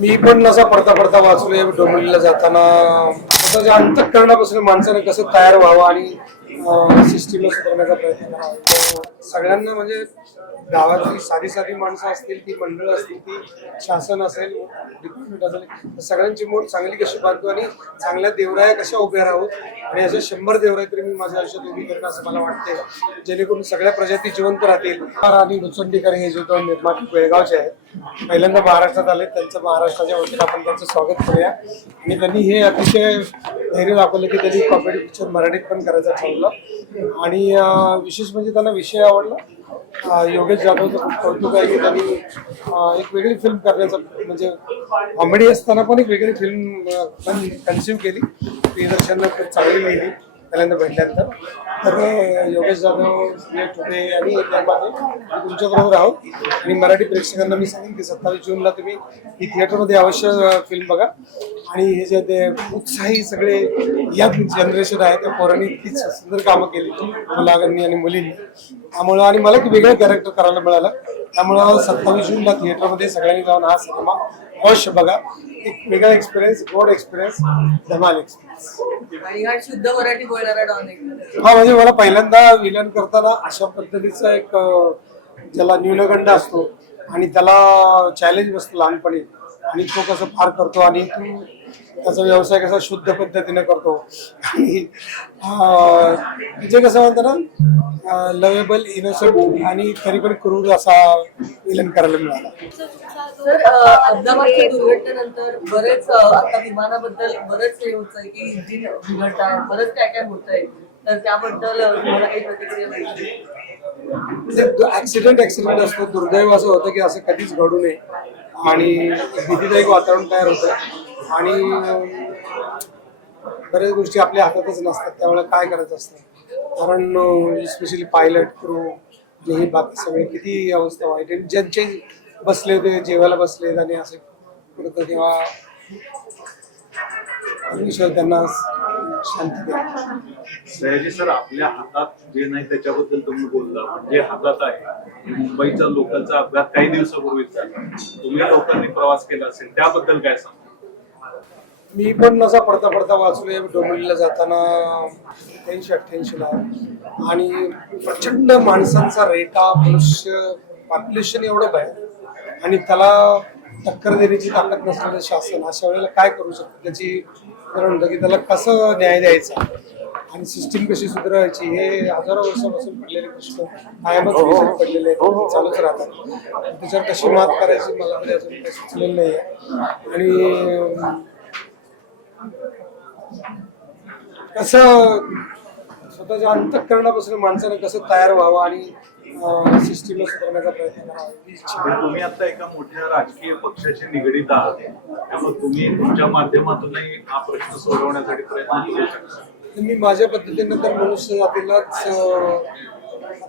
मी पण असा पडता पडता वाचलोय डोंबिवलीला जाताना. स्वतःच्या अंतकरणापासून माणसाने कसं तयार व्हावं आणि सिस्टीमला सुधारण्याचा प्रयत्न करावा सगळ्यांना म्हणजे गावातली साधी साधी माणसं असतील ती मंडळ असतील ती शासन असेल डिपार्टमेंट असेल तर सगळ्यांची मूळ चांगली कशी बांधतो आणि चांगल्या देवराया कशा उभ्या राहू आणि अशा शंभर देवराय तरी मी माझ्या आयुष्यात उभी करणं असं मला वाटते जेणेकरून सगळ्या प्रजाती जिवंत राहतील. आणि रुचंडीकर हे जे दोन निर्माते बेळगावचे आहेत पहिल्यांदा महाराष्ट्रात आले त्यांचं महाराष्ट्राच्या वतीनं आपण त्यांचं स्वागत करूया. आणि त्यांनी हे अतिशय धैर्य दाखवलं की त्यांनी कॉमेडी पिक्चर मराठीत पण करायचं ठरवलं. आणि विशेष म्हणजे त्यांना विषय आवडला. योगेश जाधवचं खूप कौतुक आहे की त्यांनी एक वेगळी फिल्म करण्याचा म्हणजे कॉमेडी असताना पण एक वेगळी फिल्म पण कन्सिव्ह केली. प्रियदर्शननं खूप चांगली लिहिली. पहिल्यांदा भेटल्यानंतर. तर अं, योगेश जाधव सुनील आणि निर्माते तुमच्याबरोबर आहोत. आणि मराठी प्रेक्षकांना मी सांगेन की सत्तावीस जूनला तुम्ही ही थिएटरमध्ये अवश्य फिल्म बघा. आणि हे जे ते उत्साही सगळे या जनरेशन आहे त्या पोरांनी इतकी सुंदर कामं केली. मुलांनी आणि मुलींनी. त्यामुळं आणि मला एक वेगळं कॅरेक्टर करायला मिळालं. त्यामुळं सत्तावीस जूनला थिएटरमध्ये सगळ्यांनी जाऊन हा सिनेमा अवश्य बघा. एक वेगळा एक्सपिरियन्स गोड एक्सपिरियन्स धमाल एक्सपिरियन्स हा शुद्ध मराठी बोलणारा डॉन हा म्हणजे मला पहिल्यांदा विलन करताना अशा पद्धतीचा एक ज्याला न्यूनगंड असतो आणि त्याला चॅलेंज बसतो लहानपणी. आणि तो कसं पार करतो आणि तू त्याचा व्यवसाय कसा शुद्ध पद्धतीने करतो. आणि म्हणजे कसं म्हणतं ना लवेबल इनोसंट आणि तरी पण क्रूर असा विलन करायला मिळाला. दुर्घटनेनंतर बरेच आता विमानाबद्दल बरेच हे होत आहे की इंजिन बिघडत आहे बरंच काय काय होत आहे तर त्याबद्दल तुम्हाला काही प्रतिक्रिया ऍक्सिडेंट ऍक्सिडेंट असतो. दुर्दैव असं होतं की असं कधीच घडू नये. आणि एक भीतीदायक वातावरण तयार होतं. आणि बऱ्याच गोष्टी आपल्या हातातच नसतात त्यामुळे काय करायचं असतं? कारण स्पेशली पायलट क्रू जे हे बाकी सगळे किती अवस्था वाईट आणि ज्यांचे बसले होते जेवायला बसलेत आणि असे करत तेव्हा त्यांना शांती सयाजी सर आपल्या हातात जे नाही त्याच्याबद्दल तुम्ही बोलला पण जे हातात आहे. मुंबईचा लोकलचा अपघात काही दिवसापूर्वीच झाला. तुम्ही लोकांनी प्रवास केला असेल त्याबद्दल काय सांगा मी पण असा पडता पडता वाचलोय डोंबिवलीला जाताना अठ्ठ्याऐंशी अठ्ठ्याऐंशीला. आणि प्रचंड माणसांचा रेटा मनुष्य पॉप्युलेशन एवढं बाहेर. आणि त्याला टक्कर देण्याची ताकद नसलेलं शासन अशा वेळेला काय करू शकतं? त्याची कारण की त्याला कसं न्याय द्यायचा? आणि सिस्टीम कशी सुधारायची हे हजारो वर्षापासून पडलेले प्रश्न कायमच विषय पडलेले आहेत ते चालूच राहतात. त्याच्यावर कशी मात करायची मला तरी अजून काही सुचलेलं नाही आहे आणि कसं स्वतःच्या अंतकरणापासून माणसाने कसं तयार व्हावं आणि सिस्टीमला सुधारण्याचा प्रयत्न करावा? पण तुम्ही आता एका मोठ्या राजकीय पक्षाशी निगडीत आहात. त्यामुळे तुम्ही तुमच्या माध्यमातूनही हा प्रश्न सोडवण्यासाठी प्रयत्न करू शकता. मी माझ्या पद्धतीनं तर मनुष्य जातीलाच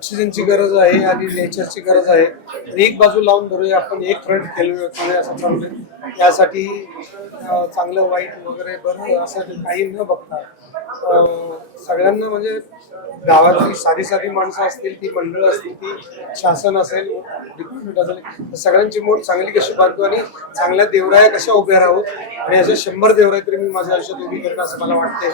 ऑक्सिजनची गरज आहे आणि नेचरची गरज आहे. एक बाजू लावून धरूया आपण एक फ्रंट केलं असं चांगलं त्यासाठी चांगलं वाईट वगैरे बरं असं काही न बघता सगळ्यांना म्हणजे गावातली साधी साधी माणसं असतील ती मंडळ असतील ती शासन असेल डिपार्टमेंट असेल तर सगळ्यांची मोठ चांगली कशी बांधतो आणि चांगल्या देवराया कशा उभ्या राहू आणि अशा शंभर देवराय तरी मी माझ्या आयुष्यात उभी करेन असं मला वाटते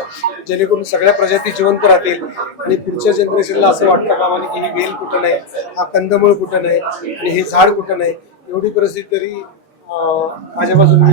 जेणेकरून सगळ्या प्रजाती जिवंत राहतील आणि पुढच्या जनरेशनला असं वाटतं कामाने की की ही वेल कुठं नाही हा कंदमूळ कुठं नाही आणि हे झाड कुठं नाही एवढी परिस्थिती तरी माझ्या बाजूने